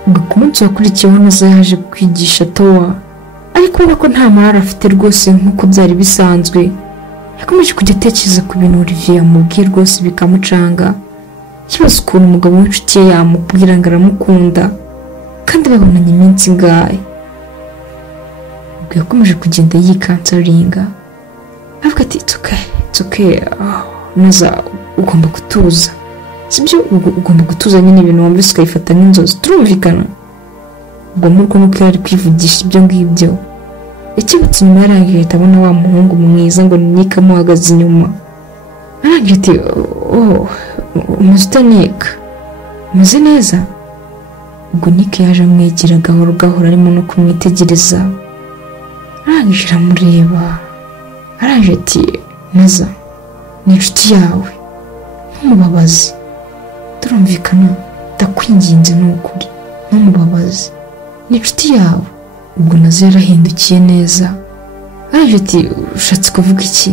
ubwo ku munsi wakurikiyeho Naza yaje kwigisha Towa ariko ubona ko nta marara afite rwose nk'uko byari bisanzwe. Yakomeje kujya atekereza ku bintu Olivier yamubwiye rwose bikamucanga, kibaza ukuntu umugabo w'inshuti ye yamubwira ngo aramukunda kandi babonanye iminsi ingahe. Ubwo yakomeje kugenda yikansaringa avuga ati it's okay Naza ugomba gutuza, sibyo? Ugomba gutuza nyine ibintu wumvise ukayifata nk'inzozi, turumvikana? Ubwo nuko yari kwivugisha ibyo ngibyo, ikibutse inyuma yarangiye ahita abona wa muhungu mwiza ngo Nick amuhagaze inyuma. Arangiye ati umeze ute Nick? Umeze neza? Ubwo Nick yaje amwegera gahoro gahoro arimo no kumwitegereza. Arangije aramureba, arangije ati Naza ni inshuti yawe, ntumubabaze, turumvikana? Ndakwinginze n'ukuri, ntumubabaze, ni inshuti yawe. Ubwo Naza yarahindukiye neza, arangije ati ushatse kuvuga iki?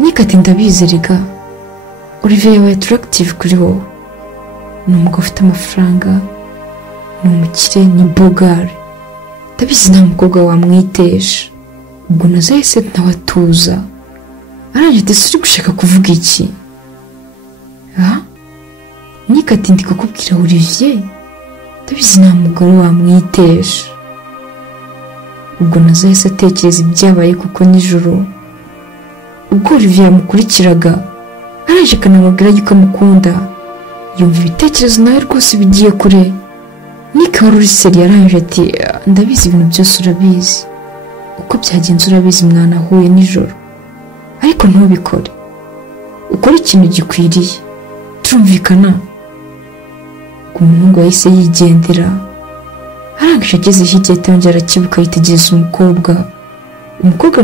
Nick ati ndabizi rega, Olivier yabaye attractive kuri wowe, ni umugabo ufite amafaranga, ni umukire, ni bogari, ndabizi nta mukobwa wamwitesha. Ubwo Naza yahise nawe atuza, arangije ati uri gushaka kuvuga iki? Nick ati ndi kukubwira Olivier, ndabizi nta mugore wamwitesha. Ubwo Naza yahise atekereza ibyabaye kuko nijoro ubwo Olivier yamukurikiraga arangije akanamubwira yuko amukunda, yumva ibitekerezo nawe rwose bigiye kure. Nick wari uri seri yarangije ati ndabizi ibintu byose urabizi, uko byagenze urabizi, mwanahuye nijoro, ariko ntubikore, ukora ikintu gikwiriye, turumvikana? Umuhungu wahise yigendera, arangije ageze hirya yongera akibuka yitegereza umukobwa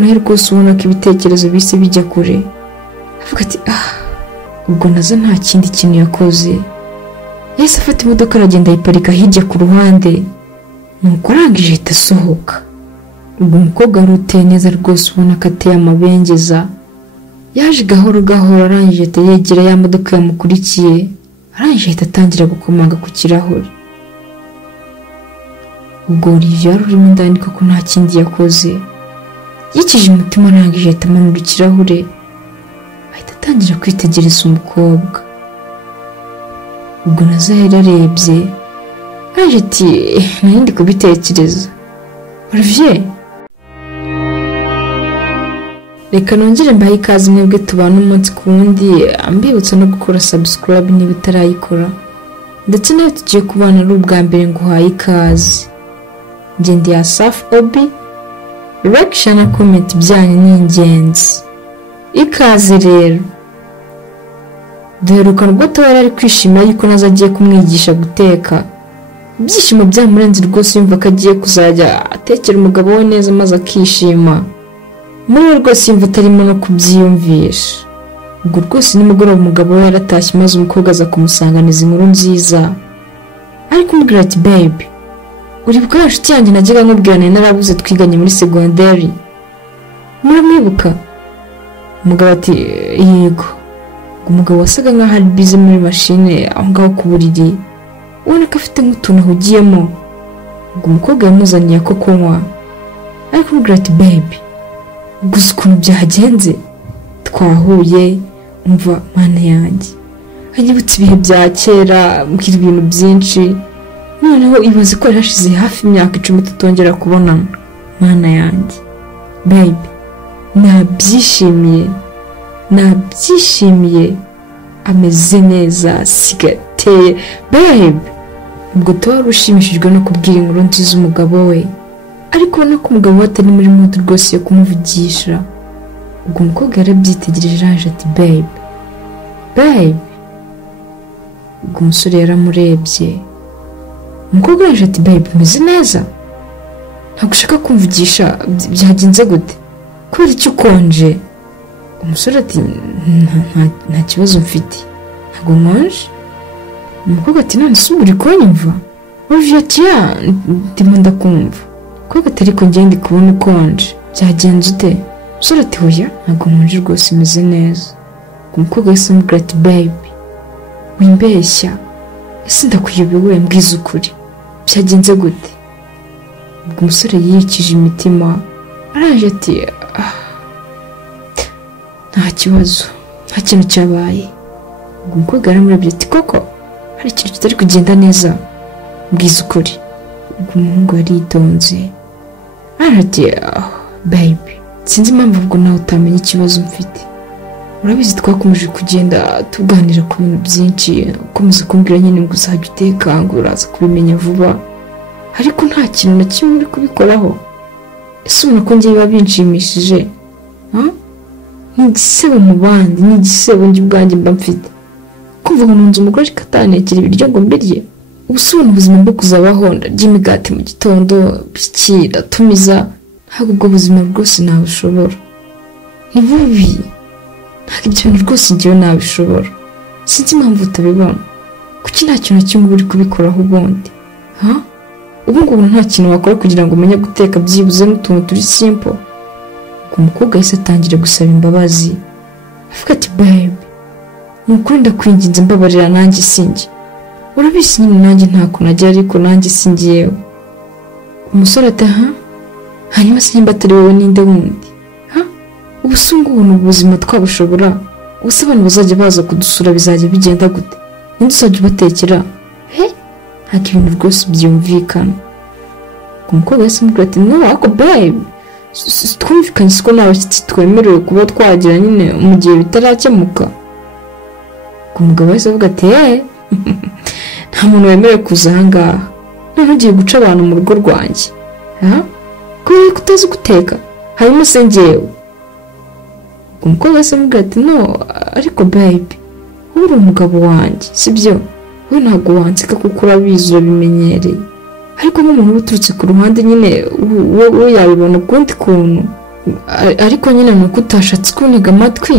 nawe rwose ubona ko ibitekerezo bise bijya kure, avuga ati ubwo Naza nta kindi kintu yakoze, yahise afata imodoka aragenda ayiparika hirya ku ruhande, nuko arangije ahita asohoka. Ubwo umukobwa wari uteye neza rwose ubona ko ateye amabengeza yaje gahoro gahoro, arangije ahita yegera ya modoka yamukurikiye, arangije ahita atangira gukomanga ku kirahure. Ubwo Olivier wari urimo indani koko nta kindi yakoze, yikije umutima, arangije ahita amanura ikirahure, ahita atangira kwitegereza umukobwa. Ubwo Naza yararebye, arangije ati nari ndi kubitekereza Olivier. Reka nongere mbahe ikaze mwebwe tubana umunsi ku wundi, ambibutsa no gukora subscribe niba utarayikora, ndetse nawe tugiye kubana ari ubwa mbere nguhaye ikaze. Njye ndi Asaf Obi, like, share na comment byanyu ni ingenzi. Ikaze rero. Duherukana ubwo Towa yari kwishimira yuko Naza agiye kumwigisha guteka, ibyishimo byamurenze rwose yumva ko agiye kuzajya atekera umugabo we neza maze akishima. Muri we rwose yumva atarimo no kubyiyumvisha. Ubwo rwose nimugoroba umugabo we yaratashye maze umukobwa aza kumusanganiza inkuru nziza, ariko umubwira ati baby, uribuka ya nshuti yanjye najyaga nkubwira nari narabuze twiganye muri segonderi, muramwibuka? Umugabo ati yego. Umugabo wasaga nkaho ari busy muri machine aho ngaho ku buriri, ubona ko afite nk'utuntu ahugiyemo. Ubwo umukobwa yamuzaniye ako kunywa, ariko umubwira ati baby, gusa ukuntu byagenze, twahuye, umva mana yanjye, anyibutse ibihe bya kera, mbwira ibintu byinshi, noneho ibaze ko yarashize hafi imyaka 10 tutongera kubonana. Mana yanjye baby, nabyishimiye, ameze neza, sigateye babe. Ubwo Towa rushimishijwe no kubwira inkuru nziza umugabo we, ariko ubona ko umugabo we atari muri mood rwose yo kumuvugisha. Ubwo umukobwa yarabyitegereje araje ati babe. Ubwo umusore yaramurebye, umukobwa araje ati babe, umeze neza? Ntabwo ushaka kumvugisha, byagenze gute? Kubera icyo ukonje? Umusore ati nta kibazo mfite, ntabwo nkonje. Umukobwa ati none se uri kunyumva? Olivier ati ndimo ndakumva. Umukobwa ati ariko njye ndi kubona ukonje, byagenze ute? Umusore ati oya, ntabwo nkonje rwose, meze neza. Umukobwa yahise amubwira ati baby, wimbeshya, ese ndakuyobewe mbwiza ukuri byagenze gute? Ubwo umusore yikije imitima araje ati nta kibazo, nta kintu cyabaye. Ubwo umukobwa aramurebye ati koko hari ikintu kitari kugenda neza, mbwiza ukuri. Ubwo umuhungu yaritonze araje ati baby, sinzi impamvu ubwo nawe utamenya ikibazo mfite. Urabizi twakomeje kugenda tuganira ku bintu byinshi, ukomeza kumbwira nyine ngo uzajya uteka ngo uraza kubimenya vuba, ariko nta kintu na kimwe uri kubikoraho. Ese ubona ko ngiye biba binshimishije? Ni igisebo mu bandi, ni igisebo njye ubwanjye mba mfite. Kumva ngo nunze umugore ariko atanekera ibiryo ngo mbirye. Ubu se ubona ubuzima bwo kuzabaho ndarya imigati mu gitondo, bikira tumiza, ntabwo ubwo buzima rwose nabushobora. Ni bubi, ntabwo ibyo bintu rwose njyewe nabishobora. Sinzi impamvu utabibona. Kuki nta kintu na kimwe uri kubikoraho ubundi? Ubu ngubu nta kintu wakora kugira ngo umenye guteka byibuze n'utuntu turi simple. Umukobwa yahise atangira gusaba imbabazi avuga ati babe, ni ukuri ndakwinginze mbabarira, nanjye sinjye. Urabizi nyine nanjye ntako nagira, ariko nanjye singiyewe. Umusore ati hanyuma se nimba atari wowe ninde wundi? Ubu se ngubu ni ubuzima twabushobora? Ubu se abantu bazajya baza kudusura bizajya bigenda gute? Ninde uzajya ubatekera? Ntabwo ibintu rwose byumvikana. Umukobwa yahise amubwira ati no ako babe, twumvikanye siko n'abashyitsi twemerewe kuba twagira nyine mu gihe bitarakemuka. Umugabo yahise avuga ati nta muntu wemerewe kuza ahangaha, none ugiye guca abantu mu rugo rwanjye kubera ko utazi guteka, hanyuma se njyewe? Umukobwa yahise amubwira ati no ariko babe, wowe uri umugabo wanjye sibyo? Wowe ntabwo wanseka kuko urabizi urabimenyereye, ariko nk'umuntu uba uturutse ku ruhande nyine we yabibona ukundi kuntu. Ariko nyine ni uko utashatse kuntega amatwi,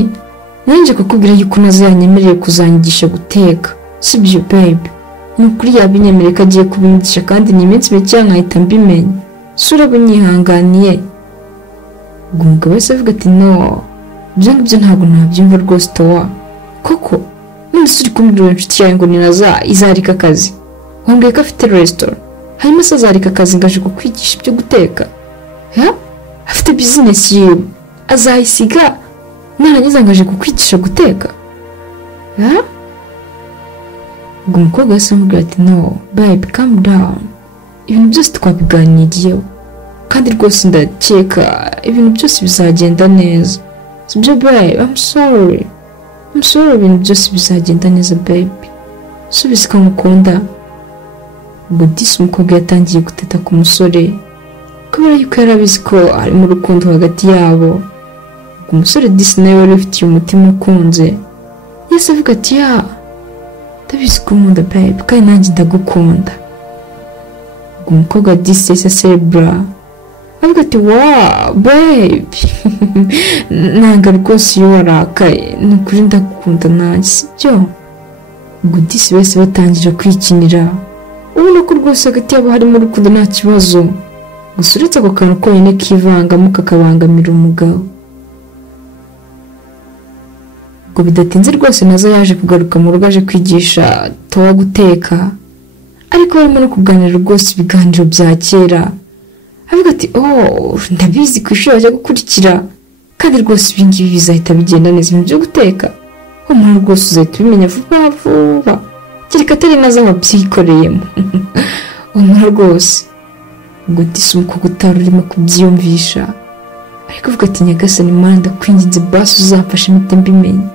nanjye kukubwira yuko nazanyemereye kuzanyigisha guteka sibyo babe? Ni ukuri yabinyemereye ko agiye kubinyigisha kandi ni iminsi mike nkahita mbimenya. Se urabunyihanganiye? Ubwo umugabo wese avuga ati no, ibyo ngibyo ntabwo nabyumva rwose towa. Koko none se uri kumbwira inshuti yawe ngo ninaza izarika akazi? Wambwiye ko afite restaurant, hanyuma se azarika akazi ngaje kukwigisha ibyo guteka? Afite business yiwe, azayisiga narangiza ngaje kukwigisha guteka? Ubwo umukobwa yahise amubwira ati no babe, calm down, ibintu byose twabiganiriyeho kandi rwose ndakeka ibintu byose bizagenda neza sibyo babe? I'm sorry, ibintu byose bizagenda neza babe, subiza ko ngukunda. Ubwo disi umukobwa yatangiye guteta ku musore kubera yuko yari abizi ko harimo urukundo hagati yabo. Ubwo umusore disi nawe wari ufitiye umutima ukunze yahise avuga ati ndabizi ko nkunda babe kandi nanjye ndagukunda. Ubwo umukobwa disi yahise aserebura avuga ati wow babe nanga rwose iyo warakaye, ni ukuri ndagukunda nanjye sibyo? Ubwo disi bose batangira kwikinira, ubona ko rwose hagati yabo harimo urukundo nta kibazo, gusa uretse ako kantu konyine kivangamo kakabangamira umugabo. Ubwo bidatinze rwose nazo yaje kugaruka mu rugo aje kwigisha towa guteka, ariko barimo no kuganira rwose ibiganiro bya kera. Avuga ati ndabizi ku ishuri bajya gukurikira kandi rwose ibingibi bizahita bigenda neza, ibintu byo guteka umuntu rwose uzahita ubimenya vuba vuba, kereka atari nazo wabyikoreyemo umuntu rwose. Ubwo disi umukobwa utari urimo kubyiyumvisha ariko avuga ati nyagasani Mana ndakwinginze basi uzamfashe mpite mbimenya,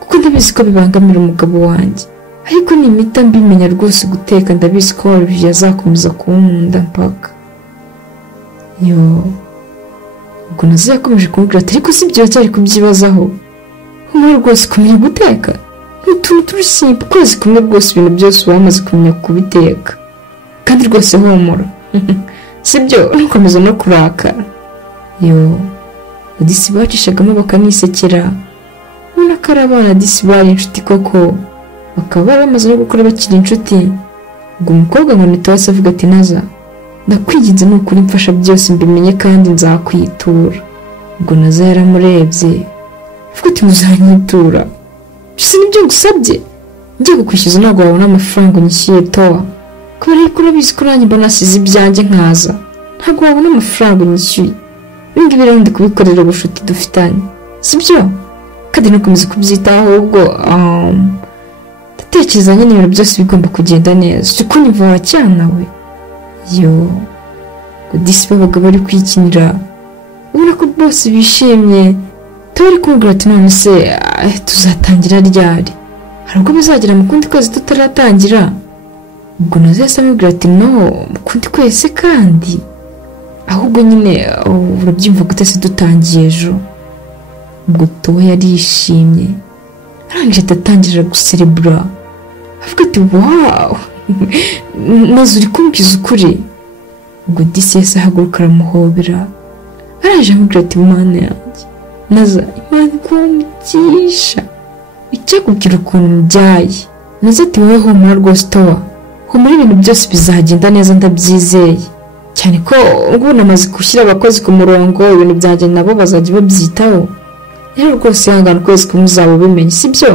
kuko ndabizi ko bibangamira umugabo wanjye, ariko nimita mbimenya rwose guteka ndabizi ko Olivier azakomeza kunkunda mpaka. Ubwo nazo yakomeje kumubwira ati ariko si ibyo cyari kubyibazaho, umuntu rwose kumenya guteka n'utuntu turi simple, ukwezi kumwe rwose ibintu byose uba wamaze kumenya kubiteka kandi rwose humura sibyo? Ntukomeza no kurakara. disi bacishagamo bakanisekera, ubona ko ari abana disi bari inshuti koko, bakaba bari bamaze no gukora bakiri inshuti. Ubwo umukobwa ngo nitose avuga ati naza ndakwinginze ni ukuri mfasha byose mbimenye kandi nzakwitura. Ubwo naza yaramurebye avuga ati muzanyitura, byose nibyo ngusabye? ngiye kukwishyuza ntabwo wabona amafaranga unyishyuye Towa, kubera yuko urabizi ko nanjye mba nasize ibyanjye nkaza, ntabwo wabona amafaranga unyishyuye. Ibingibi rero ndi kubikorera ubucuti dufitanye, sibyo? Kandi ntukomeze kubyitaho, ahubwo ndatekereza nyine ibintu byose bigomba kugenda neza. Uri kunyumva wacyana we? Yo, Disi babaga bari kwikinira, ubona ko bose bishimye. Towa ari kumubwira ati none se tuzatangira ryari? Hari ubwo bizagera mu kundi kwezi tutaratangira? Ubwo Nazo yahise amubwira ati no, mu kundi kwezi kandi ahubwo nyine urabyumva gute se dutangiye ejo? Ubwo Towa yarishimye, arangije atangira guserebura avuga ati wow, Nazo uri kumbwiza ukuri? Ubwo Disi yahise ahaguruka aramuhobera, araje amubwira ati mana yanjye Nazo, Imana ikumugisha, icyakubwira ukuntu mbyaye. Nazo ati wowe humura rwose Towa, humura ibintu byose bizagenda neza ndabyizeye, cyane ko ubu namaze gushyira abakozi ku murongo, ibintu byanjye nabo bazajya babyitaho. Rero rwose ihangane ukwezi kumwe uzaba ubimenye, sibyo?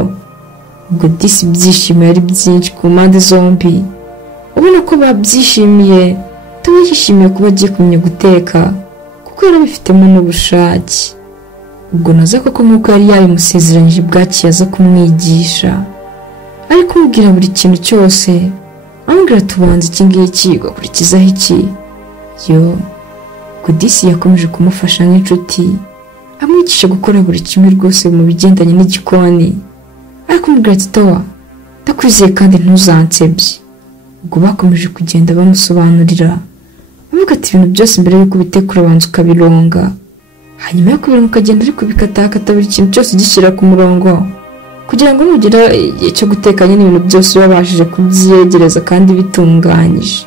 Ubwo Disi ibyishimo yari byinshi ku mpande zombi, ubona ko babyishimiye. Towa yishimiye kuba agiye kumenya guteka kuko yarabifitemo n'ubushake. Ubwo Nazo koko nk'uko yari yabimusezeranyije bwaciye aza kumwigisha, ari kumubwira buri kintu cyose, amubwira tubanza iki ngiki ugakurikizaho iki. Yo, ubwo Disi yakomeje kumufasha nk'inshuti, amwigisha gukora buri kimwe rwose mu bigendanye n'igikoni. Ari kumubwira ati Towa, ndakwizeye kandi ntuzansebye. Ubwo bakomeje kugenda bamusobanurira, avuga ati ibintu byose mbere yuko ubitekura abanza ukabironga, hanyuma yo kubironga ukagenda uri kubikatakata buri kintu cyose gishyira ku murongo, kugira ngo nugira igihe cyo guteka nyine ibintu byose wabashije kubyegereza kandi bitunganyije.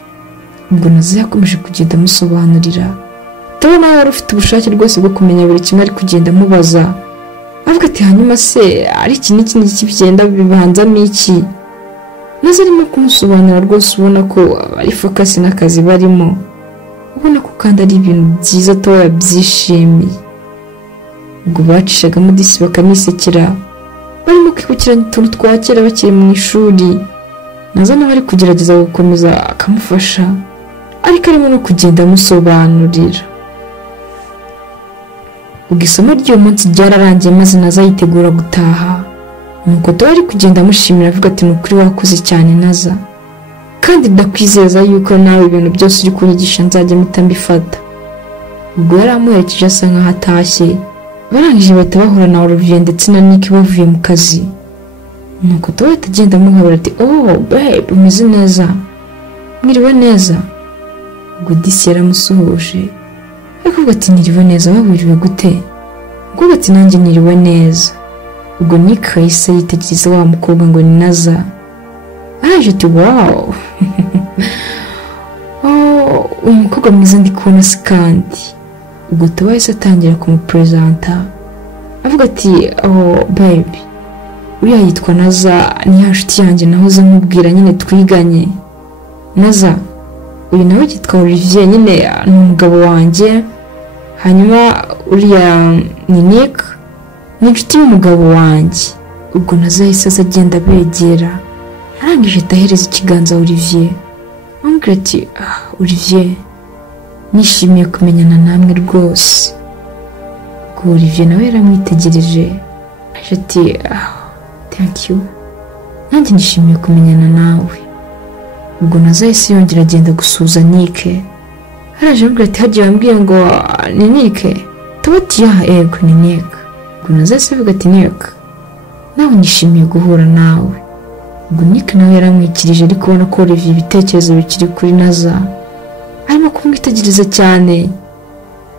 Ubwo Nazo yakomeje kugenda amusobanurira. Towa nawe wari ufite ubushake rwose bwo kumenya buri kimwe ari kugenda amubaza, avuga ati hanyuma se ari iki n'iki n'iki bigenda bibanzamo iki? Nazo arimo kumusobanurira rwose, ubona ko ari focus n'akazi barimo, ubona ko kandi ari ibintu byiza Towa yabyishimiye. Ubwo bacishagamo Disi bakamisekera, barimo kwibukiranya utuntu twa kera bakiri mu ishuri. Nazo nawe ari kugerageza gukomeza akamufasha, ariko arimo no kugenda amusobanurira. Ubwo isomo ry'uwo munsi ryararangiye maze Nazo yitegura gutaha. Nuko Towa ari kugenda amushimira avuga ati ni ukuri wakoze cyane Nazo, kandi ndakwizeza yuko nawe ibintu byose uri kunyigisha nzajya mpita mbifata. Ubwo yari amuherekeje asa nkaho atashye, barangije bahita bahura na Olivier ndetse na Nick bavuye mu kazi. Nuko Towa ahita agenda amuhobera ati oh babe, umeze neza? Mwiriwe neza? Ubwo Disi yaramusuhuje, akavuga ati niriwe neza, waburiwe gute? Ubwo ati nanjye niriwe neza. Ubwo Nick yahise yitegereza wa mukobwa ngo ni Nazo, araje ati wow uyu mukobwa mwiza ndi kubona se kandi. Ubwo Towa yahise atangira kumupresenta, avuga ati oh babe, uriya yitwa Nazo, ni ya nshuti yanjye nahoze nkubwira nyine twiganye. Nazo, uyu nawe yitwa Olivier, nyine ni umugabo wanjye. Hanyuma uriya ni Nick, ni inshuti y'umugabo wanjye. Ubwo Nazo yahise agenda abegera, arangije atahereza ikiganza Olivier, amubwira ati Olivier, nishimiye kumenyana namwe rwose. Ubwo Olivier nawe yaramwitegereje, aje ati thank you, nanjye nishimiye kumenyana nawe. Ubwo Nazo yahise yongera agenda gusuhuza Nick, araje amubwira ati hagiye wambwiye ngo ni Nick? Towa ati ego ni Nick. Ubwo Nazo yahise avuga ati Nick, nawe nishimiye guhura nawe. Ubwo Nick nawe yaramwikirije, ariko ubona ko Olivier ibitekerezo bikiri kuri Nazo, arimo kumwitegereza cyane.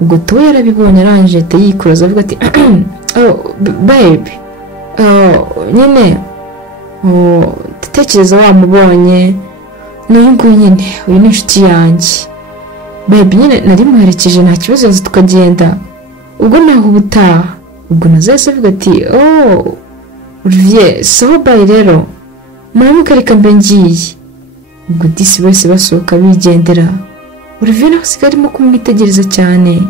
Ubwo Towa yarabibonye, arangije ahita yikuraza avuga ati oh babe, nyine ndatekereza wamubonye, n'uyu nguyu nyine, uyu ni inshuti yanjye. Babe nyine nari muherekeje, nta kibazo yaza tukagenda, ubwo naho ubutaha. Ubwo Nazo yahise avuga ati oh Olivier, sawa bye rero, muramuka reka mbe ngiye. Ubwo Disi bose basohoka bigendera, Olivier nawe asigaye arimo kumwitegereza cyane.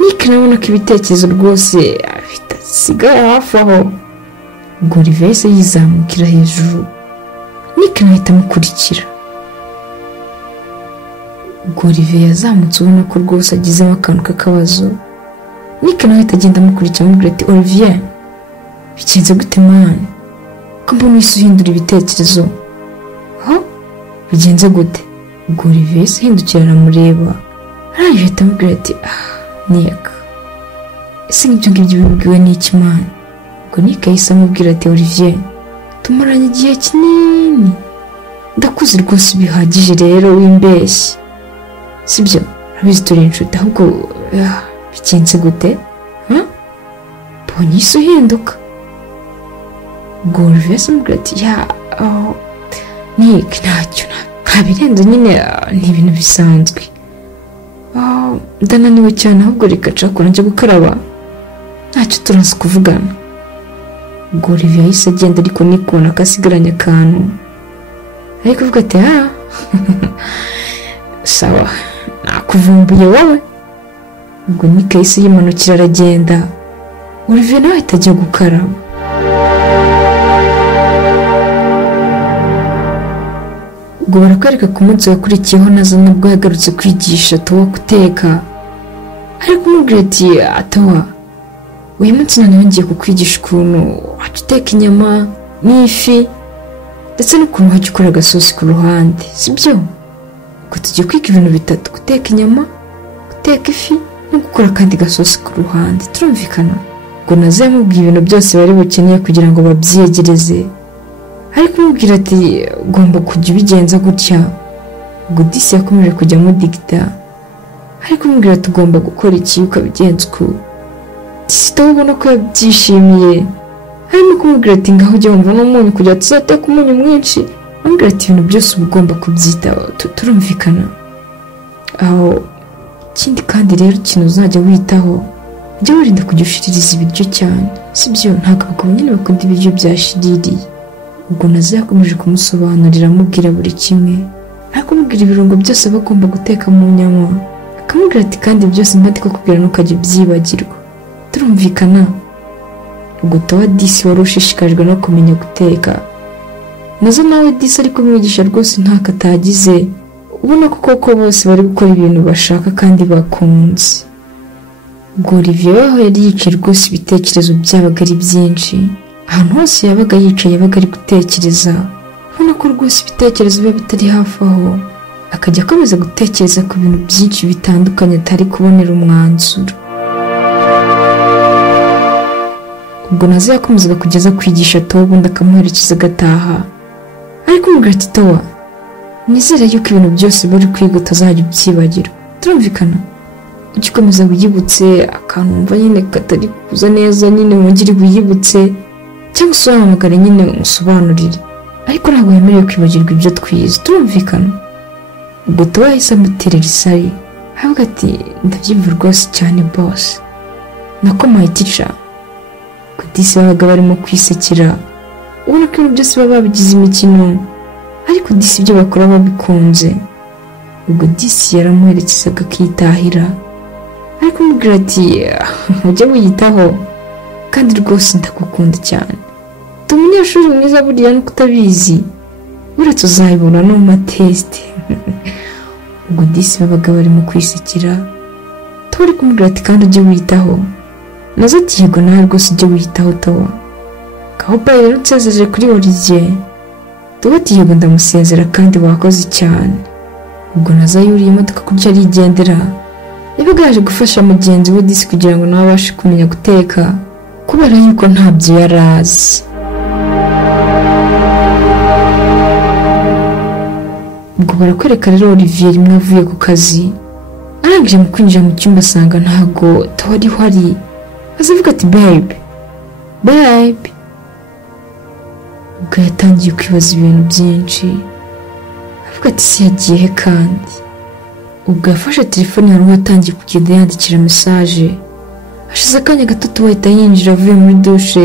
Nick nabona ko ibitekerezo rwose afite asigaye hafi aho. Ubwo Olivier yahise yizamukira hejuru, Nick nawe ahita amukurikira. Ubwo Olivier yazamutse ubona ko rwose agizemo akantu k'akabazo. Nick nawe ahita agenda amukurikira amubwira ati Olivier, bigenze gute mwana? Ko mbona uhise uhindura ibitekerezo. Bigenze gute? Ubwo Olivier yahise ahindukira aramureba. Arangije ahita amubwira ati Nick, ese nk'ibyo ngibyo bibwiwe n'iki mwana? Ubwo Nick yahise amubwira ati Olivier, tumaranye igihe kinini, ndakuzi rwose bihagije rero wimbeshye, sibyo? Urabizi turi inshuti, ahubwo bigenze gute? Mbonye isi uhinduka. Ubwo Olivier yahise amubwira ati Nick, ntacyo ntabirenze, nyine ni ibintu bisanzwe. Ndananiwe cyane, ahubwo reka nshakora njya gukaraba, ntacyo turaza kuvugana. Ubwo Olivier yahise agenda, ariko Nick ubona ko asigaranye akantu, ariko avuga ati sawa, nakuvumbuye wowe. Ubwo Nick yahise yimanukira aragenda. Olivier nawe ahita ajya gukaraba. Ubwo barakwereka ku munsi wakurikiyeho nazo nabwo yagarutse kwigisha Towa guteka, ariko umubwira ati Towa, uyu munsi noneho ngiye kukwigisha ukuntu wajya uteka inyama n'ifi, ndetse n'ukuntu wajya ukora agasosi ku ruhande, sibyo? Ubwo tugiye kwiga ibintu bitatu: guteka inyama, guteka ifi, no gukora akandi gasosi ku ruhande. Turumvikana? Ubwo nazo yamubwiye ibintu byose bari bukeneye kugira ngo babyiyegereze, ariko umubwira ati ugomba kujya ubigenza gutya. Ubwo Disi yakomeje kujya amudigita, ariko umubwira ati ugomba gukora iki ukabigenza uko. Disi Towa ubona ko yabyishimiye, arimo kumubwira ati ngaho ujya wumva n'umunyu kugira tuzateka umunyu mwinshi. Amubwira ati ibintu byose uba ugomba kubyitaho. Turumvikana? Ikindi kandi rero ikintu uzajya witaho, ujya wirinda kujya ushiririza ibiryo cyane, sibyo? Ntabwo abagabo nyine bakunda ibiryo byashiririye. Ubwo nazo yakomeje kumusobanurira, amubwira buri kimwe, akamubwira ibirungo byose aba agomba guteka mu nyama, akamubwira ati kandi byose mba ndikubwira ntukajya ubyibagirwa. Turumvikana? Ubwo Towa Disi wari ushishikajwe no kumenya guteka, nazo nawe Disi ari kumwigisha rwose ntako atagize, ubona ko koko bose bari gukora ibintu bashaka kandi bakunze. Ubwo Olivier aho yari yicaye rwose ibitekerezo byabaga ari byinshi, ahantu hose yabaga yicaye yabaga ari gutekereza, ubona ko rwose ibitekerezo biba bitari hafi aho, akajya akomeza gutekereza ku bintu byinshi bitandukanye atari kubonera umwanzuro. Ubwo nazo yakomezaga kugeza kwigisha Towa, ubundi akamuherekeza agataha, ariko umubwira ati Towa, nizere yuko ibintu byose bari kwiga utazajya ubyibagirwa. Turumvikana? Ujye ukomeza wiyibutse akantu wumva nyine katari kuza neza, nyine wongere wiyibutse, cyangwa se wahamagare nyine umusobanurire, ariko ntabwo wemerewe kwibagirwa ibyo twize. Turumvikana? Ubwo Towa yahise amuterera isari, avuga ati ndabyumva rwose cyane boss, nako my teacher. Disi babaga barimo kwisekera, ubona ko ibintu byose baba babigize imikino, ariko Disi ibyo bakora babikunze. Ubwo Disi yaramuherekezaga akitahira, ariko umubwira ati ujye wiyitaho, kandi rwose ndagukunda cyane, ndi umunyeshuri mwiza buriya nuko utabizi, buriya tuzayibona no mu matesite. Ubwo Disi babaga barimo kwisekera, Towa ari kumubwira ati kandi ujye wiyitaho. Nazo ati yego nawe rwose ujye wiyitaho Towa. Gahupa rero nsezeje kuri Olivier. Towa ati yego ndamusezera kandi wakoze cyane. Ubwo nazo yuriye imodoka kurya arigendera, yabaga yaje gufasha mugenzi we Disi kugira ngo nawe abashe kumenya guteka, kubera yuko ntabyo yari azi. Ubwo barakwereka rero Olivier rimwe avuye ku kazi, arangije mu kwinjira mu cyumba asanga ntago Towa ariho ari, azavuga ati babe. Ubwo yatangiye kwibaza ibintu byinshi, avuga ati si yagiye he kandi? Ubwo yafashe telefone yari yatangiye kugenda yandikira mesaje, hashize akanya gato Towa ahita yinjira avuye muri dushe.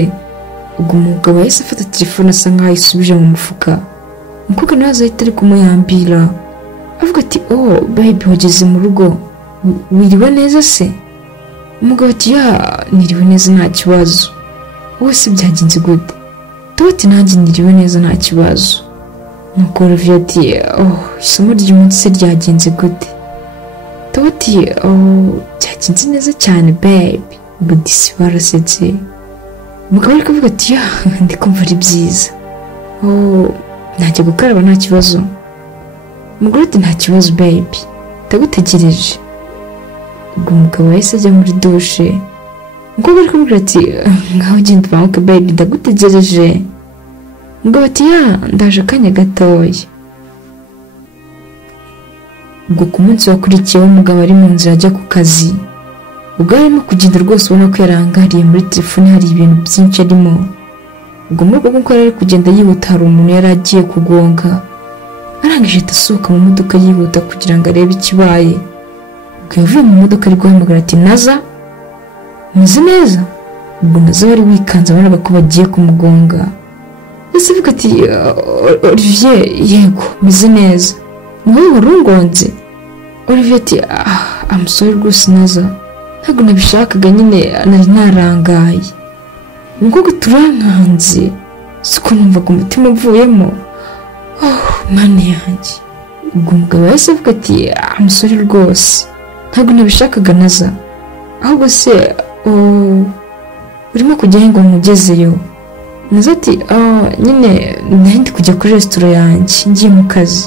Ubwo umugabo yahise afata telefone asa nkaho ayisubije mu mufuka, umukobwa nawe ahita ari kumuyambira, avuga ati babe wageze mu rugo, wiriwe neza se? Umugabo ati niriwe neza nta kibazo, wowe se byagenze gute? Towa ati nanjye niriwe neza nta kibazo. nuko Olivier ati isomo ry'umunsi ryagenze gute? Towa ati byagenze neza cyane babe. Ubwo disi barasetse. Umugabo ari kuvuga ati ndi kumva ari byiza. Najya gukaraba nta kibazo? Umugore ati nta kibazo babe, ndagutegereje. Ubwo umugabo yahise ajya muri dushe. Umugabo ari kumubwira ati ngaho genda ubanguke babe, ndagutegereje. Umugabo ati ndaje akanya gatoya. Ubwo ku munsi wakurikiyeho umugabo ari mu nzira ajya ku kazi. Ubwo arimo kugenda rwose ubona ko yarangariye muri telefone hari ibintu byinshi arimo. Ubwo muri ubwo nguko ari kugenda yihuta hari umuntu yari agiye kugonga. Arangije asohoka mu modoka yihuta kugira ngo arebe ikibaye. Ubwo yavuye mu modoka ari guhamagara ati Naza, meze neza? Ubwo Naza wari wikanze abonaga ko bagiye kumugonga. Ese avuga ati Olivier, yego meze neza. Wowe warungonze? Olivier ati I'm sorry rwose Naza, ntabwo nabishakaga, nyine nari narangaye. Ngo turankanze siko numvaga umutima uvuyemo. Mane yanjye. Ubwo umugabo yahise avuga ati I'm sorry rwose, ntabwo nabishakaga Naza, ahubwo se urimo kujya ngo mugezeyo? Naza ati nyine nari ndi kujya kuri restaurant yanjye ngiye mu kazi.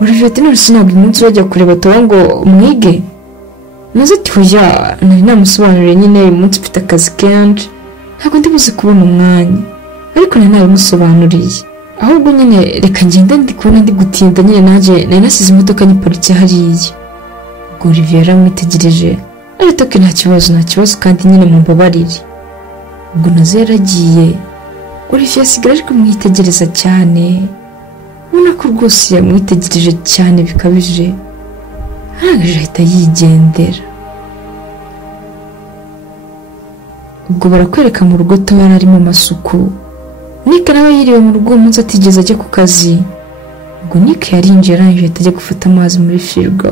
Olivier ati none sinabwo umunsi urajya kureba Towa ngo mwige? Naza ati hoya, nari namusobanuriye nyine uyu munsi mfite akazi kenshi, ntabwo ndibuze kubona umwanya, ariko nari nabimusobanuriye, ahubwo nyine reka ngende, ndi kubona ndi gutinda nyine nanjye nari nasize imodoka nyiparitse hariya. Ubwo Olivier aramwitegereje ariko nta kibazo kandi nyine mumbabarire. Ubwo Naza yaragiye. Olivier asigara ari kumwitegereza cyane, ubona ko rwose yamwitegereje cyane bikabije. Arangije ahita yigendera. Ubwo barakwereka mu rugo Towa ari mu masuku. Nick nawe yiriwe mu rugo umunsi atigeze ajya ku kazi. Ubwo Nick yarinjiye arangije ahita ajya gufata amazi muri firigo.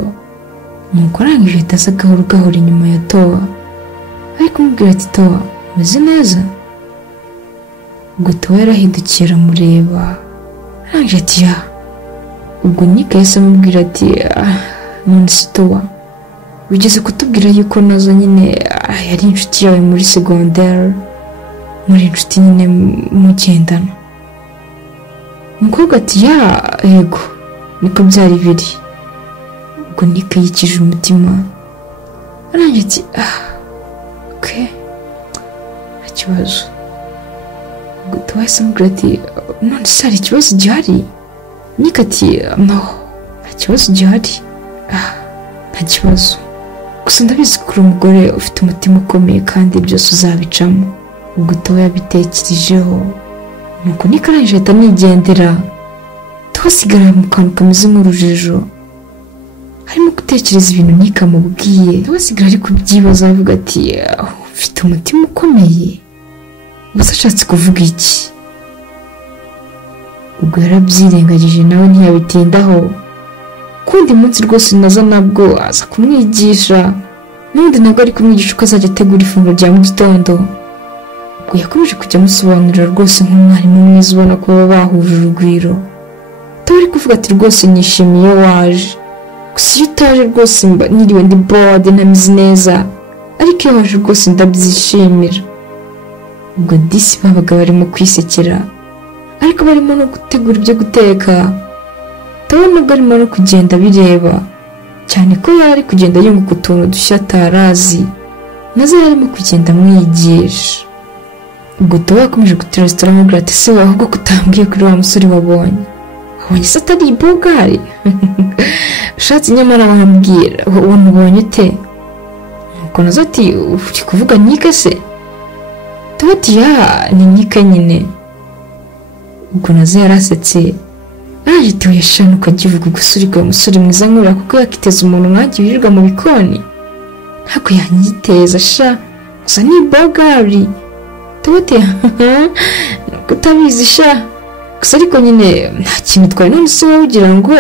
Nuko arangije ahita aza gahoro inyuma ya Towa, ari kumubwira ati Towa meze neza? Ubwo Towa yarahindukiye aramureba. Arangije ati Ubwo Nick yahise amubwira ati none se Towa, wigeze kutubwira yuko Naza nyine yari inshuti yawe muri secondaire, muri inshuti nyine mugendana? Umukobwa ati yego niko byari biri. Ubwo Nick yikije umutima. Arangije ati okay, nta kibazo. Ubwo Towa yahise amubwira ati none se hari ikibazo gihari? Nick ati no, nta kibazo gihari, nta kibazo, gusa ndabizi ko uri umugore ufite umutima ukomeye kandi byose uzabicamo. Ubwo Towa yabitekerejeho, nuko Nick arangije ahita anigendera. Towa asigara mu kantu kameze nk'urujijo, arimo gutekereza ibintu Nick amubwiye. Towa asigara ari kubyibaza avuga ati ufite umutima ukomeye, gusa ashatse kuvuga iki? Ubwo yarabyirengagije nawe ntiyabitindaho. Kundi munsi rwose Naza nabwo aza kumwigisha, n'undi nabwo ari kumwigisha uko azajya ategura ifunguro rya mu gitondo. Ubwo yakomeje kujya amusobanurira rwose nk'umwarimu mwiza ubona ko baba bahuje urugwiro. Towa ari kuvuga ati rwose nishimiye waje, gusa iyo utaje rwose mba niriwe ndi bored ntameze neza, ariko iyo waje rwose ndabyishimira. Ubwo disi babaga barimo kwisekera, ariko barimo no gutegura ibyo guteka. Towa nubwo arimo no kugenda bireba cyane ko yari kugenda yunguka utuntu dushya atarazi, Naza yarimo kugenda amwigisha. Ubwo Towa yakomeje gutera restaurant amubwira ati se ahubwo kutambwiye kuri wa musore wabonye se atari ibogari? Ushatse nyamara wambwira wamubonye ute? Nuko Naza ati uri kuvuga Nick se? Towa ati ni Nick nyine. Ubwo Naza yarasetse. Arangije yashana ukagivuga gusuriga umusore mwiza nk'uriya kuko yakiteza umuntu nkanjye wirirwa mu bikoni, ntabwo yanyiteza sha, gusa ni bogari. Towa ati nuko utabizi sha, gusa ariko nyine nta kintu twari, none se wowe ugira ngo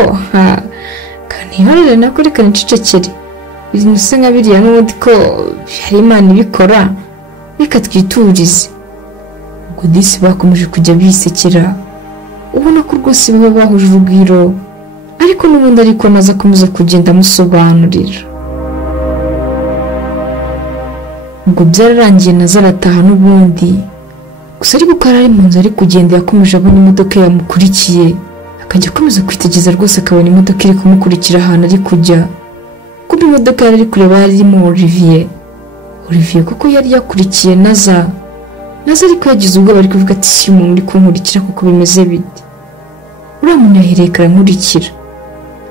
kanihorere nako reka nicecekere, ibintu se nka biriya n'ubundi ko hari Imana ibikora, reka twiturize. Ubwo disi bakomeje kujya bisekera. ubona ko rwose baba bahuje urugwiro, ariko n'ubundi ariko naza akomeza kugenda amusobanurira. Ubwo byararangiye naza arataha n'ubundi, gusa ariko ko ari mu nzu ari kugenda yakomeje abona imodoka yamukurikiye, akajya akomeza kwitegereza rwose akabona imodoka iri kumukurikira ahantu ari kujya. Kuko imodoka yari kureba yari irimo Olivier kuko yari yakurikiye naza ariko yagize ubwoba ari kuvuga ati si umuntu uri kunkurikira kuko bimeze bite. Uriya muntu yahereye karankurikira,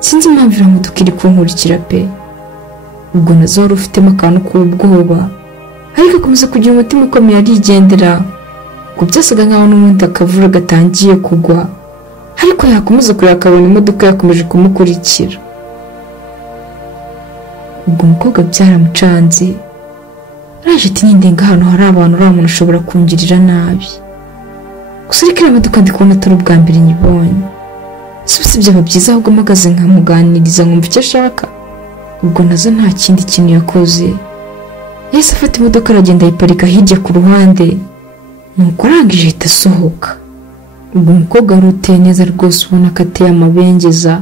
sinzi impamvu iriya modoka iri kunkurikira pe. Ubwo nazo wari ufitemo akantu k'ubwoba, ariko akomeza kugira umutima ukomeye arigendera. Ubwo byasaga nkaho n'ubundi akavura gatangiye kugwa, ariko yakomeza kureba akabona imodoka yakomeje kumukurikira. Ubwo umukobwa byaramucanze, araje ati nindenga hano hari abantu, uriya muntu ashobora kungirira nabi. Gusa ariko iriya modoka ndi kubona atari ubwa mbere nyibonye, si byaba byiza ahubwo mpagaze nkamuganiriza nkumva icyo ashaka. Ubwo nazo nta kindi kintu yakoze, yahise afata imodoka aragenda ayiparika hirya ku ruhande, nuko arangije ahita asohoka. Ubwo umukobwa wari uteye neza rwose ubona ko ateye amabengeza,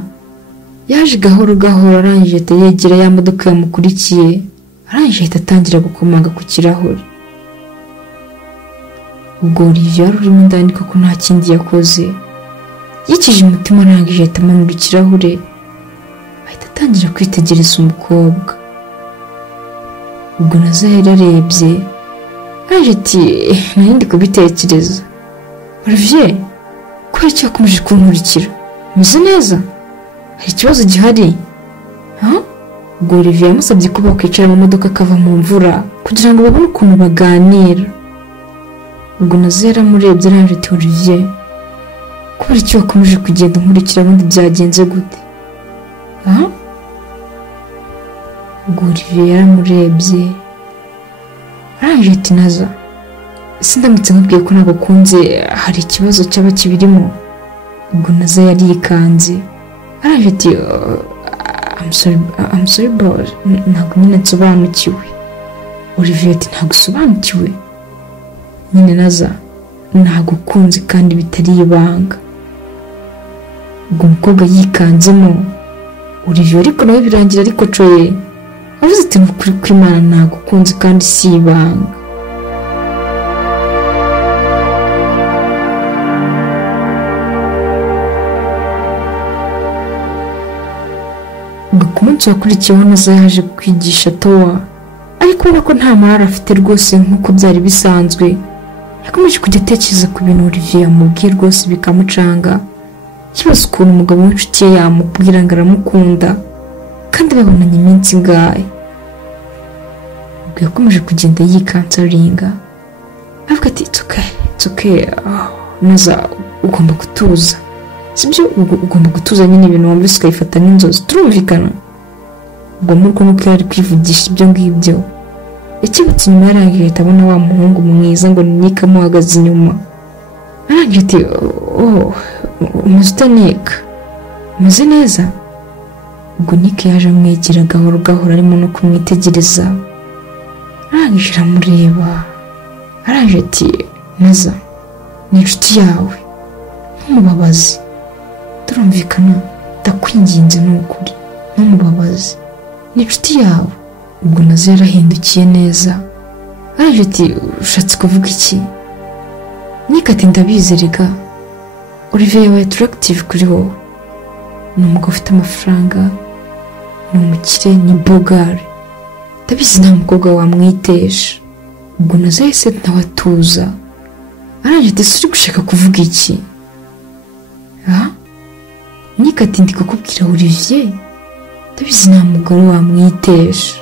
yaje gahoro arangije ahita yegera ya modoka yamukurikiye, arangije ahita atangira gukomanga ku kirahure. Ubwo Olivier wari urimo indani koko nta kindi yakoze, yikije umutima arangije ahita amanura ikirahure, ahita atangira kwitegereza umukobwa. Ubwo nazo yararebye, araje ati nari ndi kubitekereza, Olivier kubera icyo yakomeje kunkurikira, umeze neza? Hari ikibazo gihari? Ubwo Olivier yamusabye ko bakwicara mu modoka akava mu mvura kugira ngo babone ukuntu baganira. Ubwo nazo yaramurebye arangije ati Olivier kubera icyo wakomeje kugenda nkurikira, ubundi byagenze gute? Ubwo Olivier yaramurebye arangije ati naza ese ndamutse nkubwiye ko nagukunze hari ikibazo cyaba kibirimo? Ubwo nazo yarikanze arangije ati I'm sorry bro, ntabwo nyine nsobanukiwe. Olivier ati ntabwo usobanukiwe? Nyine naza nagukunze kandi bitari ibanga. Ubwo umukobwa yikanzemo, Olivier ariko nawe birangira ariko coye avuze ati nukuri kw'Imana nagukunze kandi si ibanga. Ubwo ku munsi wakurikiyeho nazo yaje kwigisha Towa, ariko ubona ko nta marara afite rwose nk'uko byari bisanzwe. Yakomeje kujya atekereza ku bintu Olivier yamubwiye rwose bikamucanga, kibaza ukuntu umugabo w'inshuti ye yamubwira ngo aramukunda kandi babonanye iminsi ingahe. Ubwo yakomeje kugenda yikansaringa avuga ati it's okay naza ugomba gutuza, sibyo? Ugomba gutuza nyine ibintu wumvise ukayifata nk'inzozi, turumvikana? Ubwo nuko yari kwivugisha ibyo ngibyo, ikibutse inyuma yarangije ahita abona wa muhungu mwiza ngo Nick amuhagaze inyuma. Arangije ati umeze ute Nick? Umeze neza? Ubwo Nick yaje amwegera gahoro arimo no kumwitegereza, arangije aramureba arangije ati naza ni inshuti yawe, ntumubabaze, turumvikana? Ndakwinginze n'ukuri ntumubabaze, ni inshuti yawe. Ubwo nazo yarahindukiye neza arangije ati ushatse kuvuga iki? Nick ati ndabizi rega Olivier yabaye attractive kuri wowe, ni umugabo ufite amafaranga, ni umukire, ni bogari, ndabizi nta mukobwa wamwitesha. Ubwo nazo yahise nawe atuza arangije ati uri gushaka kuvuga iki? Nick ati ndi kukubwira Olivier, ndabizi nta mugore wamwitesha.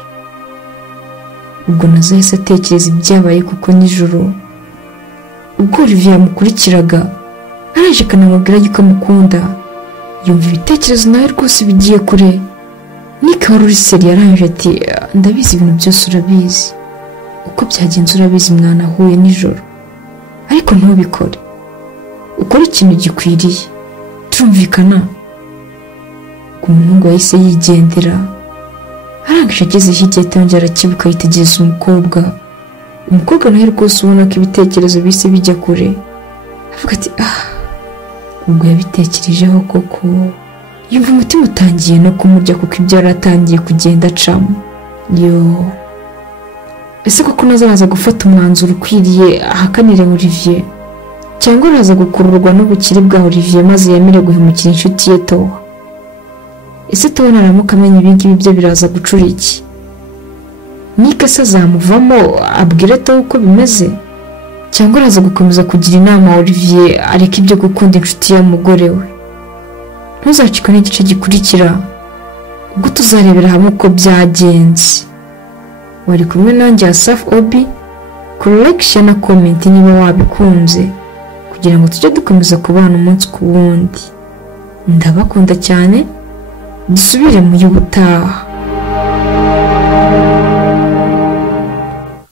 Ubwo nazo yahise atekereza ibyabaye kuko nijoro ubwo Olivier yamukurikiraga arangije akanamubwira yuko amukunda, yumva ibitekerezo nawe rwose bigiye kure. Nick wari uri seri arangije ati ndabizi ibintu byose urabizi, uko byagenze urabizi, mwanahuye nijoro, ariko ntubikore, ukore ikintu gikwiriye, turumvikana? Umuhungu wahise yigendera arangije ageze hirya yongera arakibuka yitegereza umukobwa nawe rwose ubona ko ibitekerezo bise bijya kure, avuga ati ubwo yabitekerejeho koko yumva umutima utangiye no kumurya kuko ibyo yaratangiye kugenda acamo. Ese koko nazaza gufata umwanzuro ukwiriye ahakanire Olivier cyangwa araza gukururwa n'ubukire bwa Olivier maze yemere guhemukira inshuti ye Towa? Ese Towa naramuka amenya ibingibi byo biraza gucura iki? Nika se azamuvamo abwire Towa uko bimeze cyangwa araza gukomeza kugira inama Olivier areka ibyo gukunda inshuti y'umugore we? Ntuzacikwe n'igice gikurikira ubwo tuzarebera hamwe uko byagenze. Wari kumwe nanjye Asaf Obi, like, share na comment niba wabikunze kugira ngo tujye dukomeza kubana umunsi ku wundi. Ndabakunda cyane, dusubire mu y'ubutaha.